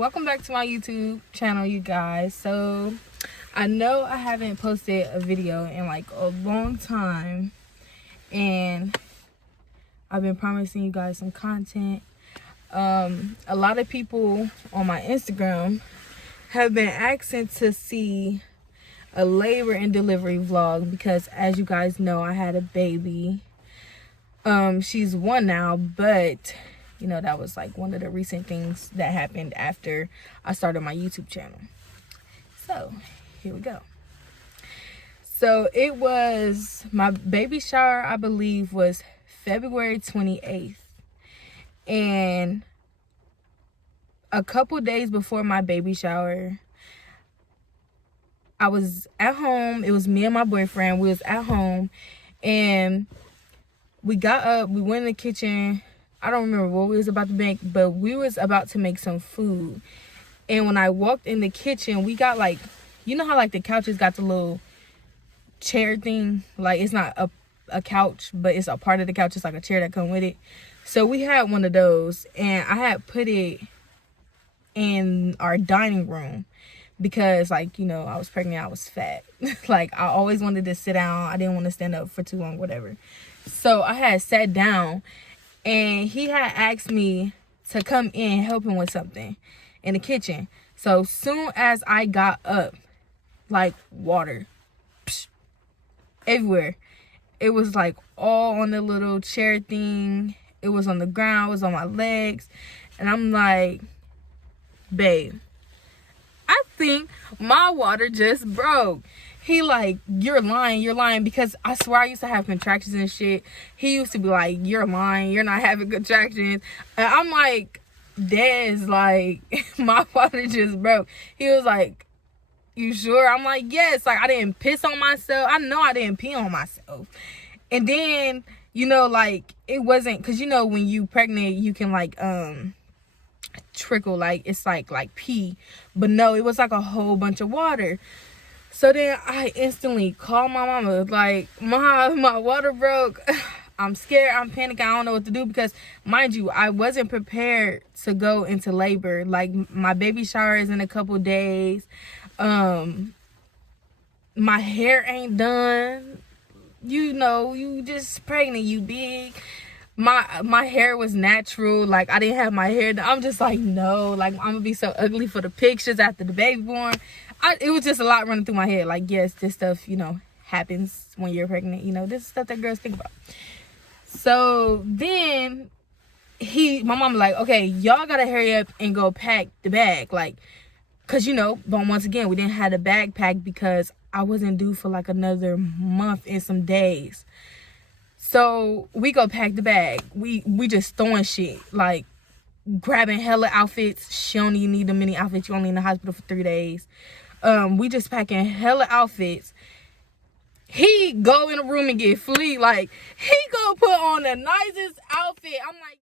welcome back to my YouTube channel, you guys. So I know I haven't posted a video in like a long time, and I've been promising you guys some content. A lot of people on my Instagram have been asking to see a labor and delivery vlog because, as you guys know, I had a baby. She's 1 now, but you know, that was like one of the recent things that happened after I started my YouTube channel. So here we go. So it was, my baby shower, I believe, was February 28th. And a couple days before my baby shower, I was at home. It was me and my boyfriend. We was at home, and we got up, we went in the kitchen. I don't remember what we was about to make, but we was about to make some food. And when I walked in the kitchen, we got like, you know how like the couches got the little chair thing? Like, it's not a couch, but it's a part of the couch. It's like a chair that come with it. So we had one of those, and I had put it in our dining room because, like, you know, I was pregnant, I was fat. Like, I always wanted to sit down. I didn't want to stand up for too long, whatever. So I had sat down, and he had asked me to come in and help him with something in the kitchen. So soon as I got up, like, water everywhere. It was like all on the little chair thing. It was on the ground. It was on my legs. And I'm like, babe, I think my water just broke. He like, you're lying, because I swear I used to have contractions and shit. He used to be like, you're lying, you're not having contractions. And I'm like, Des, like, my water just broke. He was like, you sure? I'm like, yes. Like, I didn't piss on myself. I know I didn't pee on myself. And then, you know, like, it wasn't, because, you know, when you pregnant, you can like trickle, like, it's like pee. But no, it was like a whole bunch of water. So then I instantly called my mama, like, Mom, my water broke. I'm scared, I'm panicking, I don't know what to do, because, mind you, I wasn't prepared to go into labor. Like, my baby shower is in a couple days. My hair ain't done. You know, you just pregnant, you big. My hair was natural. Like, I didn't have my hair done. I'm just like, no, like, I'm gonna be so ugly for the pictures after the baby born. It was just a lot running through my head. Like, yes, this stuff, you know, happens when you're pregnant. You know, this is stuff that girls think about. So then my mom like, okay, y'all gotta hurry up and go pack the bag. Like, cause, you know, but once again, we didn't have the bag packed because I wasn't due for like another month and some days. So we go pack the bag. We just throwing shit, like grabbing hella outfits. She don't even need the many outfits. You only in the hospital for 3 days. We just packing hella outfits. He go in a room and get flea. Like, he go put on the nicest outfit. I'm like,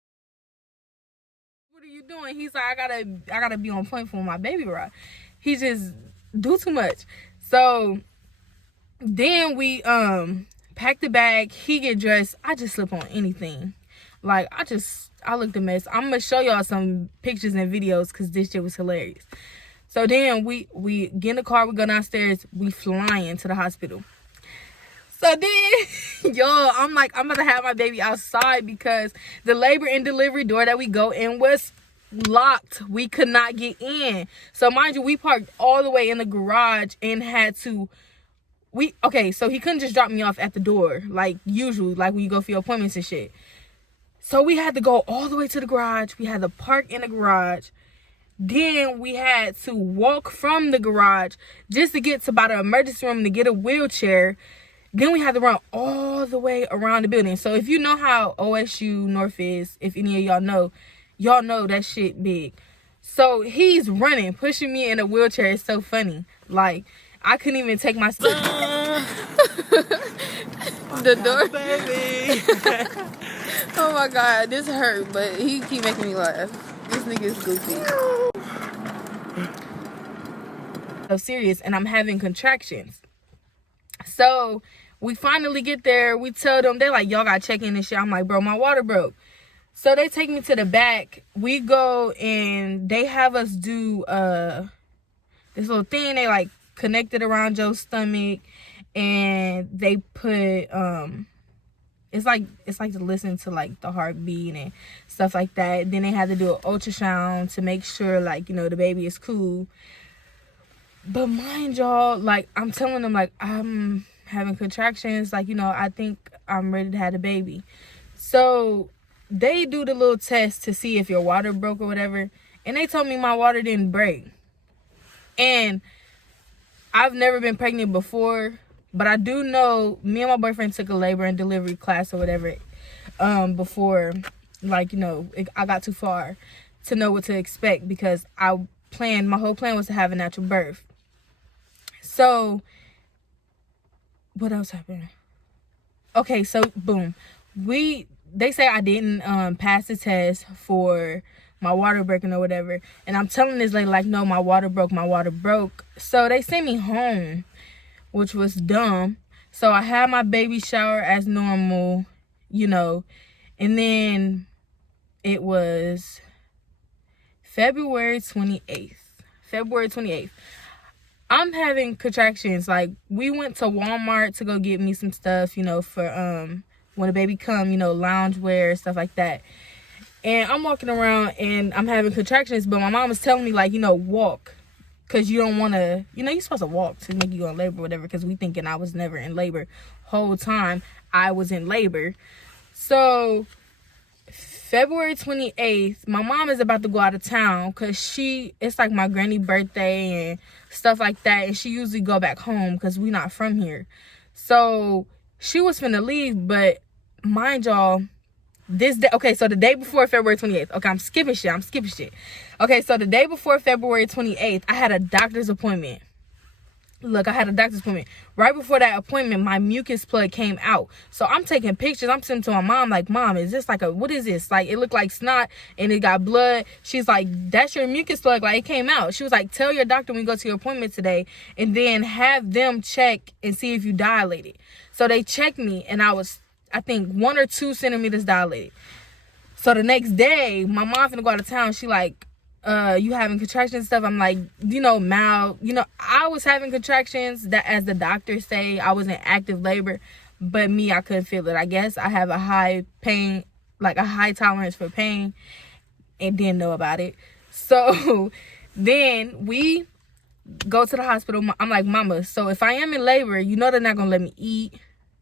what are you doing? He's like, I gotta be on point for my baby ride. He just do too much. So then we pack the bag. He get dressed. I just slip on anything. Like, I looked a mess. I'm gonna show y'all some pictures and videos because this shit was hilarious. So then we get in the car, we go downstairs, we flying to the hospital. So then, y'all, I'm like, I'm gonna have my baby outside because the labor and delivery door that we go in was locked. We could not get in. So mind you, we parked all the way in the garage and had to, so he couldn't just drop me off at the door like usually, like when you go for your appointments and shit. So we had to go all the way to the garage. We had to park in the garage. Then we had to walk from the garage just to get to about an emergency room to get a wheelchair. Then we had to run all the way around the building. So if you know how OSU North is, if any of y'all know that shit big. So he's running, pushing me in a wheelchair. It's so funny. Like, I couldn't even take my the door. Baby. Oh my God, this hurt, but he keep making me laugh. This nigga is goofy. So serious, and I'm having contractions. So we finally get there. We tell them, they're like, y'all gotta check in and shit. I'm like, bro, my water broke. So they take me to the back. We go and they have us do this little thing. They like connect it around your stomach, and they put it's like to listen to like the heartbeat and stuff like that. Then they had to do an ultrasound to make sure like, you know, the baby is cool. But mind y'all, like I'm telling them like I'm having contractions, like, you know, I think I'm ready to have a baby. So they do the little test to see if your water broke or whatever, and they told me my water didn't break. And I've never been pregnant before, but I do know me and my boyfriend took a labor and delivery class or whatever before, like, you know, I got too far to know what to expect, because my whole plan was to have a natural birth. So what else happened? Okay, so boom, they say I didn't pass the test for my water breaking or whatever, and I'm telling this lady like, no, my water broke. So they sent me home, which was dumb. So I had my baby shower as normal, you know, and then it was February 28th. I'm having contractions. Like, we went to Walmart to go get me some stuff, you know, for when a baby come, you know, loungewear, stuff like that. And I'm walking around and I'm having contractions, but my mom was telling me, like, you know, walk, because you don't want to, you know, you're supposed to walk to make you go in labor or whatever, because we thinking I was never in labor. Whole time I was in labor. So February 28th, my mom is about to go out of town, because it's like my granny birthday and stuff like that, and she usually go back home because we not from here. So she was finna leave, but mind y'all, this day, okay, so the day before February 28th, okay, I'm skipping shit. Okay, so the day before February 28th, I had a doctor's appointment. Look, I had a doctor's appointment. Right before that appointment, my mucus plug came out. So I'm taking pictures. I'm sending to my mom, like, Mom, is this like what is this? Like, it looked like snot and it got blood. She's like, that's your mucus plug. Like, it came out. She was like, tell your doctor when you go to your appointment today, and then have them check and see if you dilated. So they checked me, and I was, I think, 1 or 2 centimeters dilated. So the next day, my mom finna go out of town. She like, you having contractions and stuff? I'm like, you know, mild. You know, I was having contractions that, as the doctors say, I was in active labor, but me, I couldn't feel it. I guess I have a high pain, like a high tolerance for pain, and didn't know about it. So then we go to the hospital. I'm like, Mama, so if I am in labor, you know they're not gonna let me eat.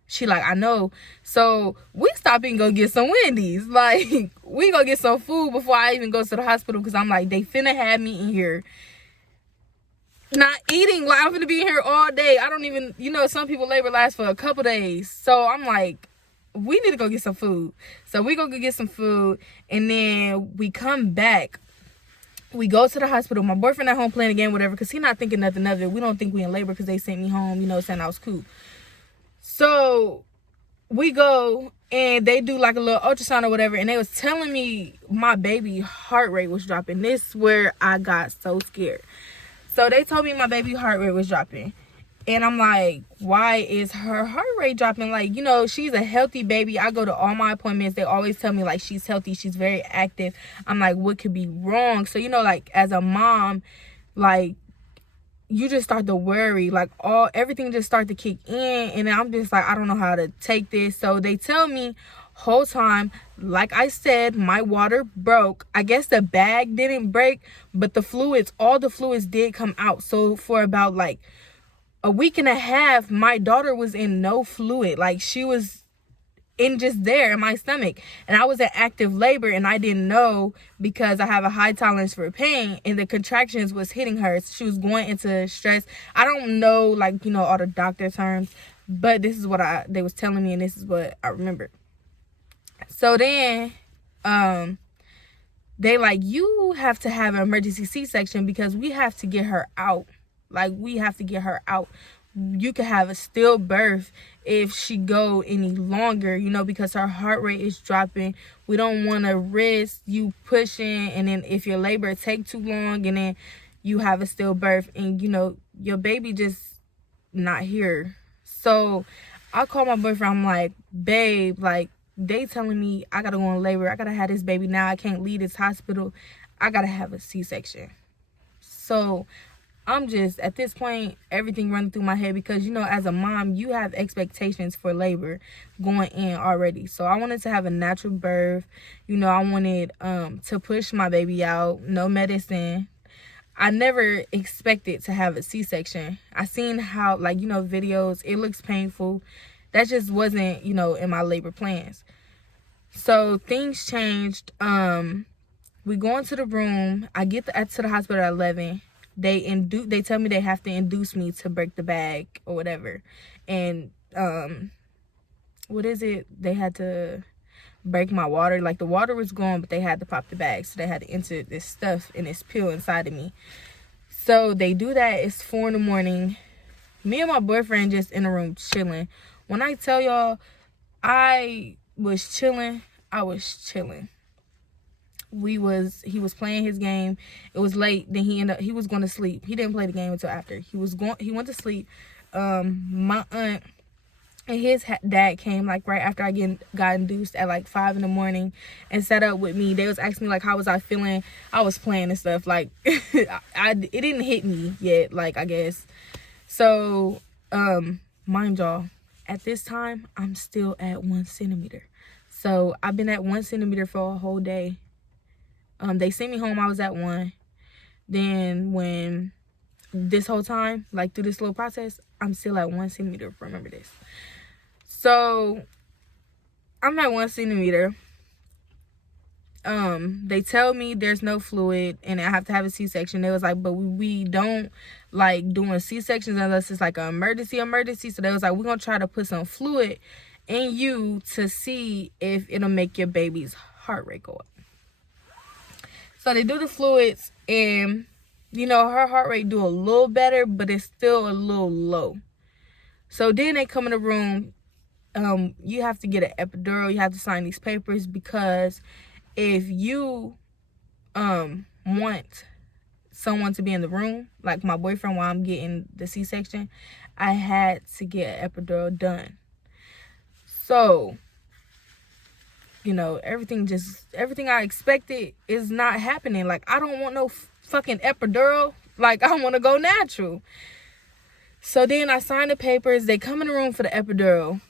She like, I know. So we stop and go get some Wendy's. Like, we go get some food before I even go to the hospital, because I'm like, they finna have me in here not eating. Like, I'm finna be in here all day. I don't even, you know, some people labor lasts for a couple days. So I'm like, we need to go get some food. So we go get some food, and then we come back. We go to the hospital. My boyfriend at home playing a game, whatever, because he not thinking nothing of it. We don't think we in labor because they sent me home, you know, saying I was cool. So we go and they do like a little ultrasound or whatever, and they was telling me my baby heart rate was dropping. This is where I got so scared. So they told me my baby heart rate was dropping, and I'm like, why is her heart rate dropping? Like, you know, she's a healthy baby. I go to all my appointments. They always tell me like she's healthy, she's very active. I'm like, what could be wrong? So, you know, like as a mom, like, you just start to worry, like everything just start to kick in, and I'm just like, I don't know how to take this. So they tell me whole time, like I said, my water broke. I guess the bag didn't break, but all the fluids did come out. So for about like a week and a half, my daughter was in no fluid. Like, she was in just there in my stomach, and I was in active labor, and I didn't know, because I have a high tolerance for pain, and the contractions was hitting her. She was going into stress. I don't know, like, you know, all the doctor terms, but this is what they was telling me, and this is what I remember. So then they like, you have to have an emergency C-section, because we have to get her out. Like, we have to get her out. You could have a stillbirth if she go any longer, you know, because her heart rate is dropping. We don't want to risk you pushing, and then if your labor take too long, and then you have a stillbirth, and, you know, your baby just not here. So I call my boyfriend. I'm like, babe, like, they telling me I gotta go in labor. I gotta have this baby now. I can't leave this hospital. I gotta have a C-section. So I'm just, at this point, everything running through my head because, you know, as a mom, you have expectations for labor going in already. So I wanted to have a natural birth. You know, I wanted to push my baby out, no medicine. I never expected to have a C-section. I seen how, like, you know, videos, it looks painful. That just wasn't, you know, in my labor plans. So things changed. We go into the room. I get to the hospital at 11. They tell me they have to induce me to break the bag or whatever. And what is it? They had to break my water. Like, the water was gone, but they had to pop the bag. So they had to enter this stuff and this pill inside of me. So they do that. It's 4 in the morning. Me and my boyfriend just in the room chilling. When I tell y'all, I was chilling. I was chilling. He was playing his game. It was late. Then he was going to sleep. He didn't play the game until after. He went to sleep. My aunt and his dad came like right after I got induced at like 5 in the morning and sat up with me. They was asking me like how was I feeling. I was playing and stuff. Like it didn't hit me yet, like, I guess. So mind y'all, at this time I'm still at 1 centimeter. So I've been at 1 centimeter for a whole day. They sent me home, I was at 1. Then when this whole time, like through this little process, I'm still at 1 centimeter. Remember this. So I'm at 1 centimeter. They tell me there's no fluid and I have to have a C-section. They was like, but we don't like doing C-sections unless it's like an emergency. So they was like, we're gonna try to put some fluid in you to see if it'll make your baby's heart rate go up. So they do the fluids and, you know, her heart rate do a little better, but it's still a little low. So then they come in the room. You have to get an epidural. You have to sign these papers because if you want someone to be in the room, like my boyfriend while I'm getting the C-section, I had to get an epidural done. So, you know, everything I expected is not happening. Like, I don't want no fucking epidural. Like, I want to go natural. So then I sign the papers. They come in the room for the epidural.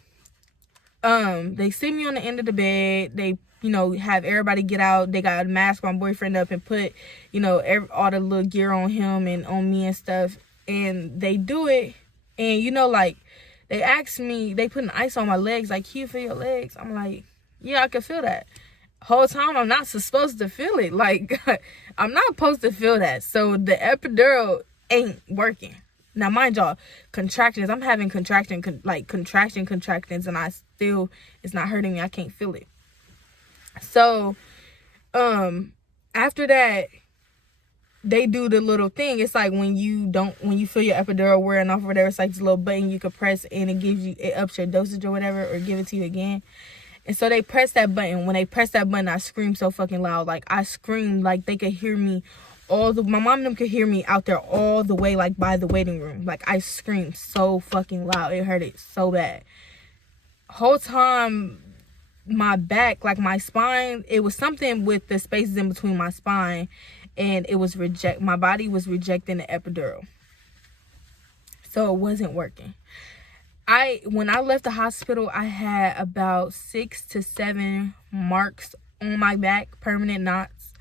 They sit me on the end of the bed. They, you know, have everybody get out. They got to mask my boyfriend up and put, you know, all the little gear on him and on me and stuff. And they do it. And, you know, like, they asked me, they putting ice on my legs. Like, can you feel your legs? I'm like, yeah, I can feel that. Whole time I'm not supposed to feel it. Like, I'm not supposed to feel that. So the epidural ain't working. Now, mind y'all, contractions. I'm having contractions, and it's not hurting me. I can't feel it. So, after that, they do the little thing. It's like when you feel your epidural wearing off or whatever, it's like this little button you can press and it ups your dosage or whatever, or give it to you again. And so they press that button. When they press that button, I scream so fucking loud. Like, I screamed like they could hear me my mom and them could hear me out there all the way, like, by the waiting room. Like, I screamed so fucking loud. It hurt it so bad. Whole time, my back, like my spine, it was something with the spaces in between my spine, and it was my body was rejecting the epidural. So it wasn't working. When I left the hospital, I had about 6 to 7 marks on my back, permanent knots,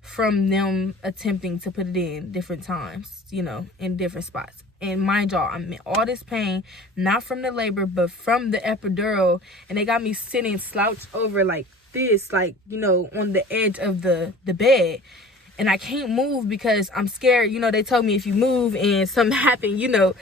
from them attempting to put it in different times, you know, in different spots. And mind y'all, I'm in all this pain, not from the labor, but from the epidural. And they got me sitting slouched over like this, like, you know, on the edge of the bed. And I can't move because I'm scared. You know, they told me if you move and something happened, you know,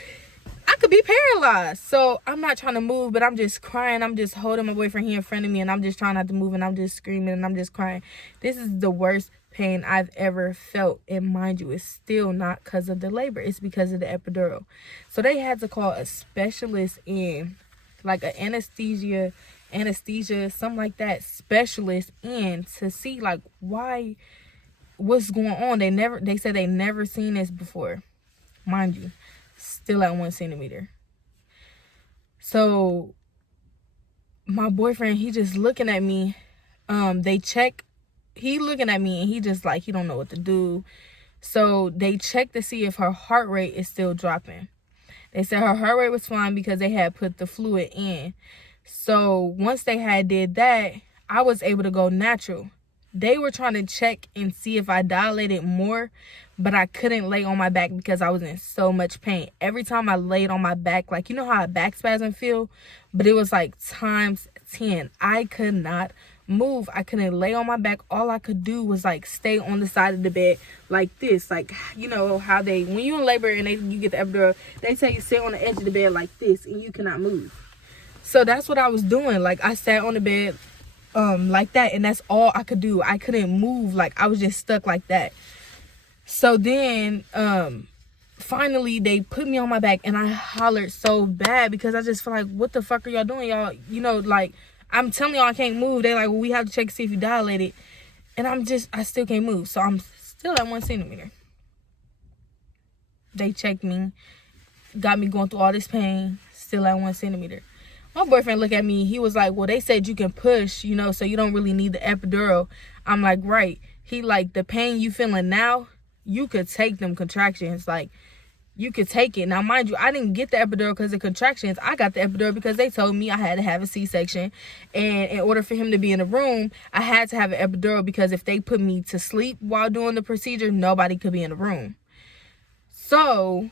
I could be paralyzed. So I'm not trying to move, but I'm just crying. I'm just holding my boyfriend here in front of me, and I'm just trying not to move, and I'm just screaming, and I'm just crying. This is the worst pain I've ever felt. And mind you, it's still not because of the labor. It's because of the epidural. So they had to call a specialist in, like an anesthesia, something like that, specialist in to see like what's going on. They said they never seen this before. Mind you, still at 1 centimeter. So my boyfriend, he just looking at me. He looking at me and he just like, he don't know what to do. So they checked to see if her heart rate is still dropping. They said her heart rate was fine because they had put the fluid in. So once they had did that, I was able to go natural. They were trying to check and see if I dilated more, but I couldn't lay on my back because I was in so much pain. Every time I laid on my back, like, you know how a back spasm feel? But it was like times 10. I could not move. I couldn't lay on my back. All I could do was like stay on the side of the bed like this. Like, you know how they, when you in labor and you get the epidural, they tell you sit on the edge of the bed like this and you cannot move. So that's what I was doing. Like, I sat on the bed like that, and that's all I could do. I couldn't move. Like, I was just stuck like that. So then finally they put me on my back, and I hollered so bad because I just feel like, what the fuck are y'all doing? Y'all, you know, like, I'm telling y'all I can't move. They're like, well, we have to check to see if you dilated. And I still can't move. So I'm still at 1 centimeter. They checked me, got me going through all this pain, still at 1 centimeter. My boyfriend looked at me. He was like, well, they said you can push, you know, so you don't really need the epidural. I'm like, right. He like, the pain you feeling now, you could take them contractions. Like, you could take it. Now, mind you, I didn't get the epidural because of contractions. I got the epidural because they told me I had to have a C-section. And in order for him to be in the room, I had to have an epidural because if they put me to sleep while doing the procedure, nobody could be in the room. So,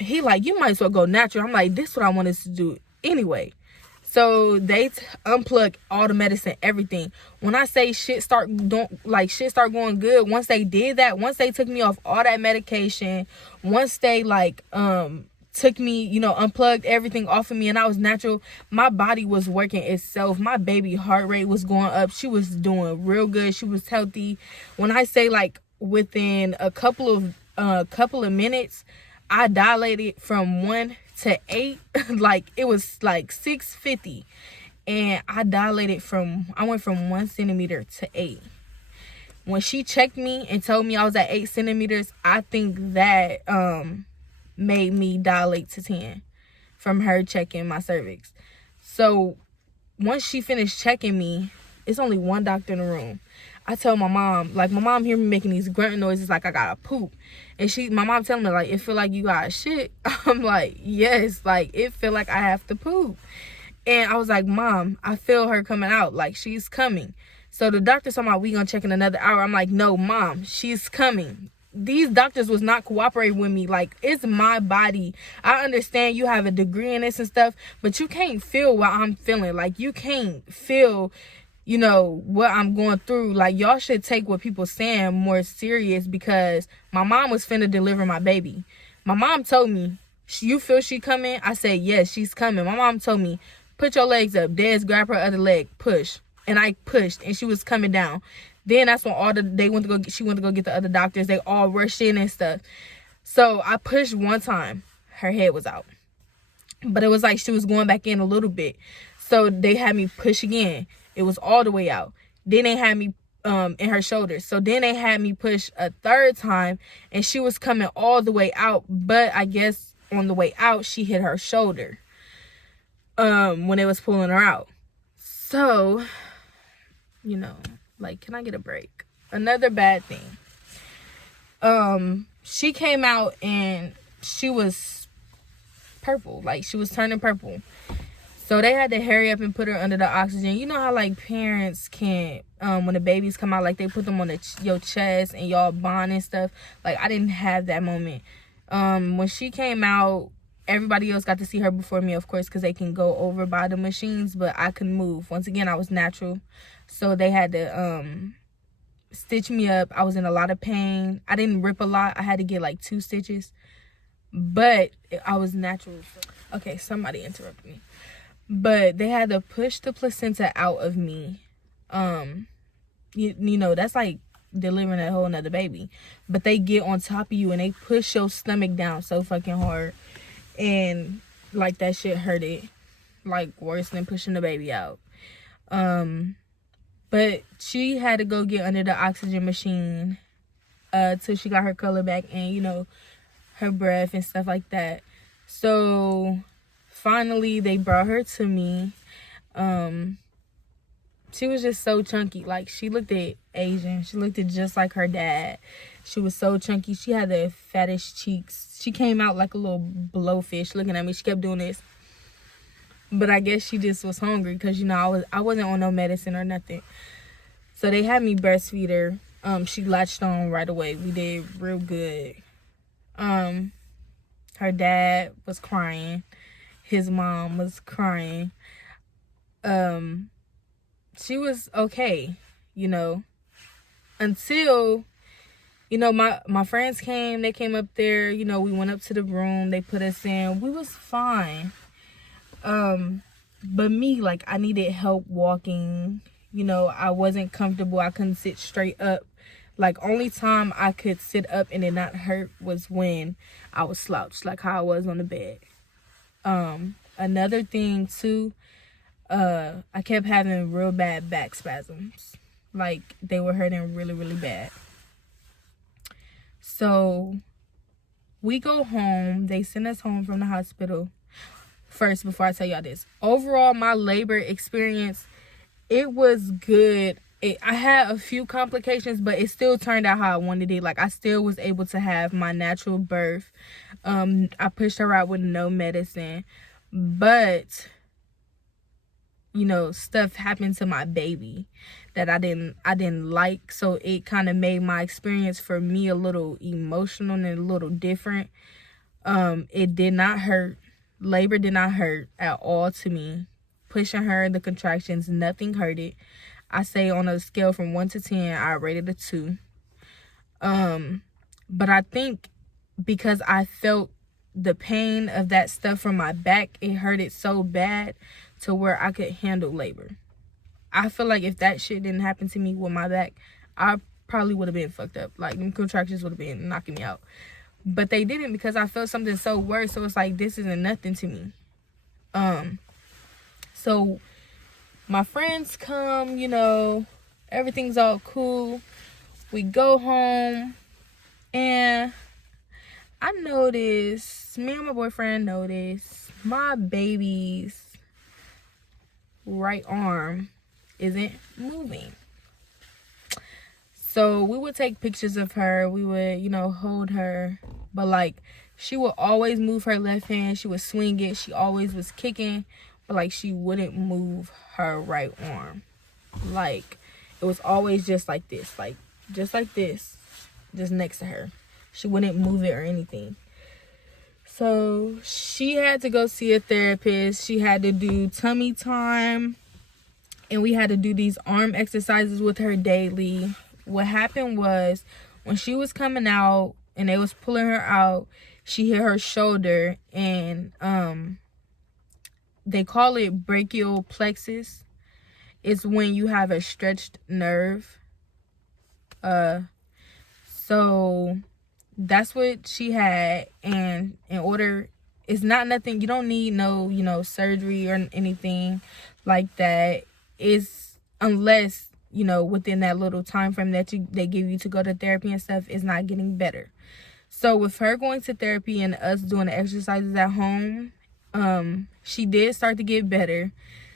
he like, you might as well go natural. I'm like, this is what I wanted to do anyway. So they unplug all the medicine, everything. When I say shit start going good, once they did that, once they took me off all that medication, once they like took me, you know, unplugged everything off of me and I was natural, my body was working itself. My baby heart rate was going up. She was doing real good. She was healthy. When I say like within a couple of minutes, I dilated from 1 to 8. Like, it was like 650, and I went from 1 centimeter to 8. When she checked me and told me I was at 8 centimeters, I think that made me dilate to 10 from her checking my cervix. So once she finished checking me, it's only one doctor in the room. I tell my mom, like, my mom hear me making these grunting noises like I gotta poop. And my mom telling me, like, it feel like you got shit. I'm like, yes, like, it feel like I have to poop. And I was like, Mom, I feel her coming out. Like, she's coming. So the doctor told me, we gonna check in another hour. I'm like, no, Mom, she's coming. These doctors was not cooperating with me. Like, it's my body. I understand you have a degree in this and stuff, but you can't feel what I'm feeling. Like, you can't feel, you know, what I'm going through. Like, y'all should take what people saying more serious, because my mom was finna deliver my baby. My mom told me, you feel she coming? I said, yes, she's coming. My mom told me, put your legs up. Des, grab her other leg, push. And I pushed, and she was coming down. Then that's when she went to go get the other doctors. They all rushed in and stuff. So I pushed one time. Her head was out. But it was like she was going back in a little bit. So they had me push again. It was all the way out. Then they had me in her shoulders. So then they had me push a third time, and she was coming all the way out. But I guess on the way out, she hit her shoulder when they was pulling her out. So, you know, like, can I get a break? Another bad thing. She came out and she was purple. Like, she was turning purple. So they had to hurry up and put her under the oxygen. You know how, like, parents can't, when the babies come out, like, they put them on your chest and y'all bond and stuff. Like, I didn't have that moment. When she came out, everybody else got to see her before me, of course, because they can go over by the machines, but I couldn't move. Once again, I was natural. So they had to stitch me up. I was in a lot of pain. I didn't rip a lot. I had to get, like, 2 stitches. But I was natural. Okay, somebody interrupted me. But they had to push the placenta out of me. You know, that's like delivering a whole nother baby. But they get on top of you and they push your stomach down so fucking hard. And, like, that shit hurted. Like, worse than pushing the baby out. But she had to go get under the oxygen machine till she got her color back and, you know, her breath and stuff like that. So finally they brought her to me. She was just so chunky. Like, she looked at Asian. She looked at just like her dad. She was so chunky. She had the fattest cheeks. She came out like a little blowfish looking at me. She kept doing this. But I guess she just was hungry because, you know, I wasn't on no medicine or nothing. So they had me breastfeed her. She latched on right away. We did real good. Her dad was crying. His mom was crying. She was okay, you know, until, you know, my friends came. They came up there, you know, we went up to the room. They put us in. We was fine. But me, like, I needed help walking. You know, I wasn't comfortable. I couldn't sit straight up. Like, only time I could sit up and it not hurt was when I was slouched, like how I was on the bed. Another thing too, I kept having real bad back spasms. Like, they were hurting really, really bad. So we go home. They send us home from the hospital. First, before I tell y'all this, overall, my labor experience, it was good. I had a few complications, but it still turned out how I wanted it. Like, I still was able to have my natural birth. I pushed her out with no medicine. But, you know, stuff happened to my baby that I didn't like. So it kind of made my experience for me a little emotional and a little different. It did not hurt. Labor did not hurt at all to me. Pushing her, the contractions, nothing hurt it. I say on a scale from 1 to 10, I rated a 2. But I think because I felt the pain of that stuff from my back, it hurted so bad to where I could handle labor. I feel like if that shit didn't happen to me with my back, I probably would have been fucked up. Like, them contractions would have been knocking me out. But they didn't, because I felt something so worse. So it's like, this isn't nothing to me. So my friends come, you know, everything's all cool. We go home, and I noticed, me and my boyfriend noticed, my baby's right arm isn't moving. So we would take pictures of her. We would, you know, hold her. But, like, she would always move her left hand. She would swing it. She always was kicking. But, like, she wouldn't move her right arm. Like, it was always just like this. Like, just like this. Just next to her. She wouldn't move it or anything. So she had to go see a therapist. She had to do tummy time. And we had to do these arm exercises with her daily. What happened was, when she was coming out and they was pulling her out, she hit her shoulder, and they call it brachial plexus. It's when you have a stretched nerve. So that's what she had, and it's not nothing, you don't need no, you know, surgery or anything like that. It's, unless, you know, within that little time frame that they give you to go to therapy and stuff, is not getting better. So with her going to therapy and us doing the exercises at home, she did start to get better.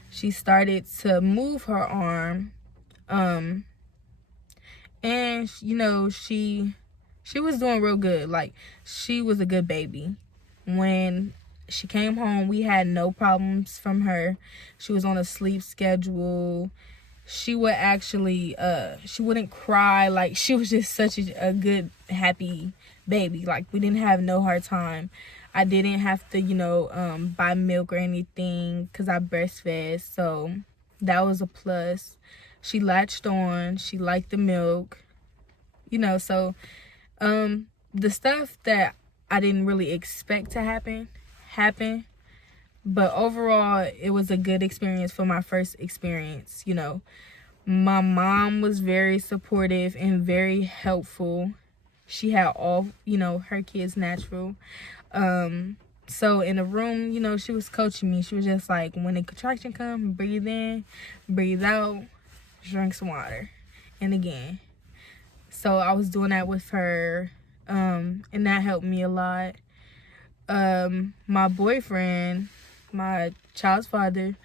She started to move her arm, and, you know, she was doing real good. Like, she was a good baby. When she came home, we had no problems from her. She was on a sleep schedule. She would actually, she wouldn't cry. Like, she was just such a good, happy baby. Like, we didn't have no hard time. I didn't have to, you know, buy milk or anything because I breastfed. So that was a plus. She latched on. She liked the milk. You know, so the stuff that I didn't really expect to happen, happened. But overall, it was a good experience for my first experience, you know. My mom was very supportive and very helpful. She had all, you know, her kids natural. So in the room, you know, she was coaching me. She was just like, when the contraction comes, breathe in, breathe out, drink some water. And again. So I was doing that with her, and that helped me a lot. My boyfriend, my child's father,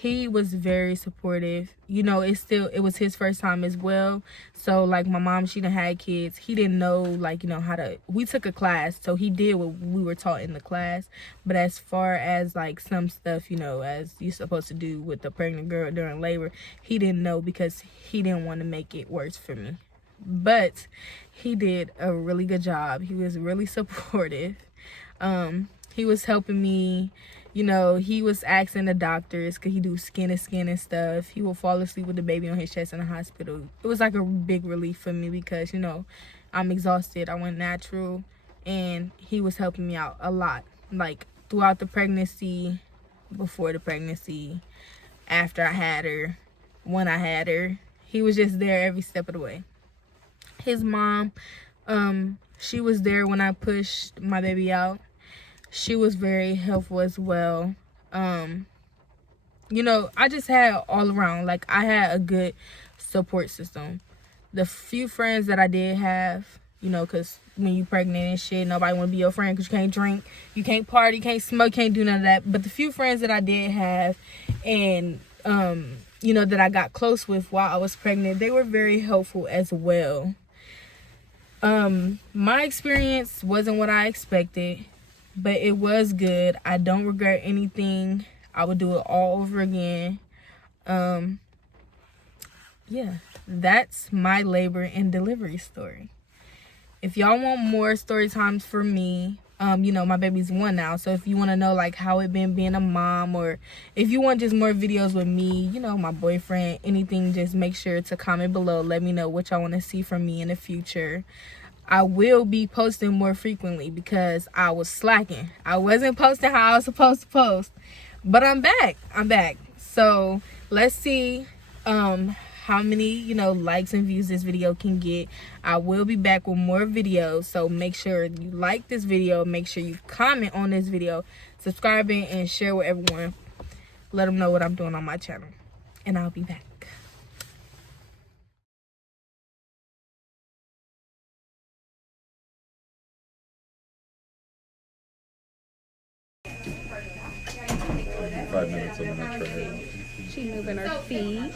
he was very supportive. You know, it was his first time as well. So like my mom, she done had kids. He didn't know, like, you know, how to, we took a class, so he did what we were taught in the class. But as far as like some stuff, you know, as you're supposed to do with the pregnant girl during labor, he didn't know because he didn't want to make it worse for me. But he did a really good job. He was really supportive. He was helping me. You know, he was asking the doctors, could he do skin to skin and stuff. He would fall asleep with the baby on his chest in the hospital. It was like a big relief for me because, you know, I'm exhausted. I went natural, and he was helping me out a lot. Like throughout the pregnancy, before the pregnancy, after I had her, when I had her, he was just there every step of the way. His mom, she was there when I pushed my baby out. She was very helpful as well. You know, I just had all around, like, I had a good support system. The few friends that I did have, you know, because when you pregnant and shit, nobody want to be your friend because you can't drink, you can't party, you can't smoke, you can't do none of that. But the few friends that I did have, and you know, that I got close with while I was pregnant, they were very helpful as well. My experience wasn't what I expected, but it was good. I don't regret anything. I would do it all over again. Yeah, that's my labor and delivery story. If y'all want more story times from me, you know, my baby's 1 now, so if you want to know like how it been being a mom, or if you want just more videos with me, you know, my boyfriend, anything, just make sure to comment below. Let me know what y'all want to see from me in the future. I will be posting more frequently because I was slacking. I wasn't posting how I was supposed to post, but I'm back. So let's see how many, you know, likes and views this video can get. I will be back with more videos, so make sure you like this video, make sure you comment on this video, subscribing, and share with everyone. Let them know what I'm doing on my channel, and I'll be back. 5 minutes on the metro. She moving her feet.